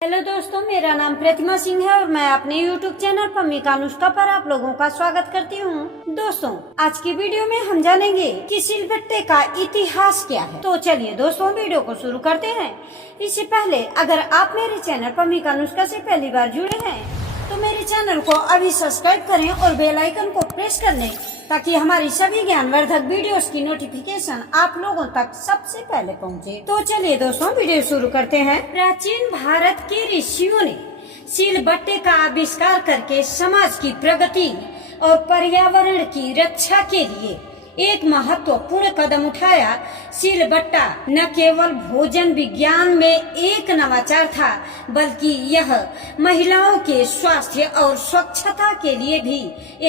Hello दोस्तों, मेरा नाम प्रतिमा सिंह है और मैं अपने YouTube चैनल पम्मी का अनुष्का पर आप लोगों का स्वागत करती हूँ। दोस्तों, आज की वीडियो में हम जानेंगे कि सिलबट्टे का इतिहास क्या है। तो चलिए दोस्तों, वीडियो को शुरू करते हैं। इससे पहले अगर आप मेरे चैनल पम्मी का अनुष्का से पहली बार जुड़े हैं तो मेरे चैनल को अभी सब्सक्राइब करें और बेल आइकन को प्रेस कर लें ताकि हमारी सभी ज्ञानवर्धक वीडियोस की नोटिफिकेशन आप लोगों तक सबसे पहले पहुंचे। तो चलिए दोस्तों, वीडियो शुरू करते हैं। प्राचीन भारत के ऋषियों ने सिलबट्टे का आविष्कार करके समाज की प्रगति और पर्यावरण की रक्षा के लिए एक महत्वपूर्ण कदम उठाया। सिलबट्टा न केवल भोजन विज्ञान में एक नवाचार था, बल्कि यह महिलाओं के स्वास्थ्य और स्वच्छता के लिए भी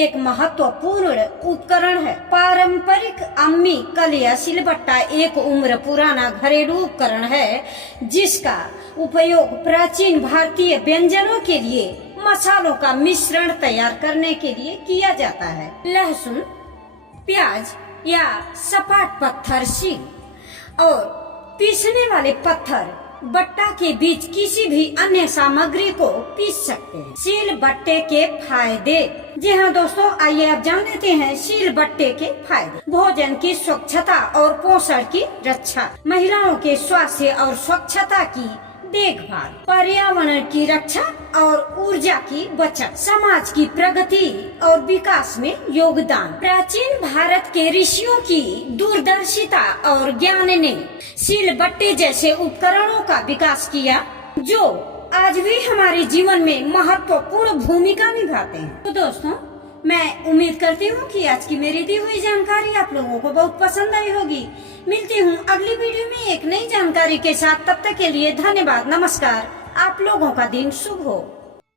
एक महत्वपूर्ण उपकरण है। पारंपरिक अम्मी कल या सिलबट्टा एक उम्र पुराना घरेलू उपकरण है जिसका उपयोग प्राचीन भारतीय व्यंजनों के लिए मसालों का मिश्रण तैयार करने के लिए किया जाता है। लहसुन, प्याज या सपाट पत्थर सील और पीसने वाले पत्थर बट्टा के बीच किसी भी अन्य सामग्री को पीस सकते हैं। सील बट्टे के फायदे। जी हाँ दोस्तों, आइए आप जान लेते हैं सील बट्टे के फायदे। भोजन की स्वच्छता और पोषण की रक्षा, महिलाओं के स्वास्थ्य और स्वच्छता की देखभाल, पर्यावरण की रक्षा और ऊर्जा की बचत, समाज की प्रगति और विकास में योगदान। प्राचीन भारत के ऋषियों की दूरदर्शिता और ज्ञान ने सिलबट्टे जैसे उपकरणों का विकास किया जो आज भी हमारे जीवन में महत्वपूर्ण भूमिका निभाते हैं। तो दोस्तों, मैं उम्मीद करती हूँ कि आज की मेरी दी हुई जानकारी आप लोगों को बहुत पसंद आई होगी। मिलती हूँ अगली वीडियो में एक नई जानकारी के साथ। तब तक के लिए धन्यवाद, नमस्कार। आप लोगों का दिन शुभ हो।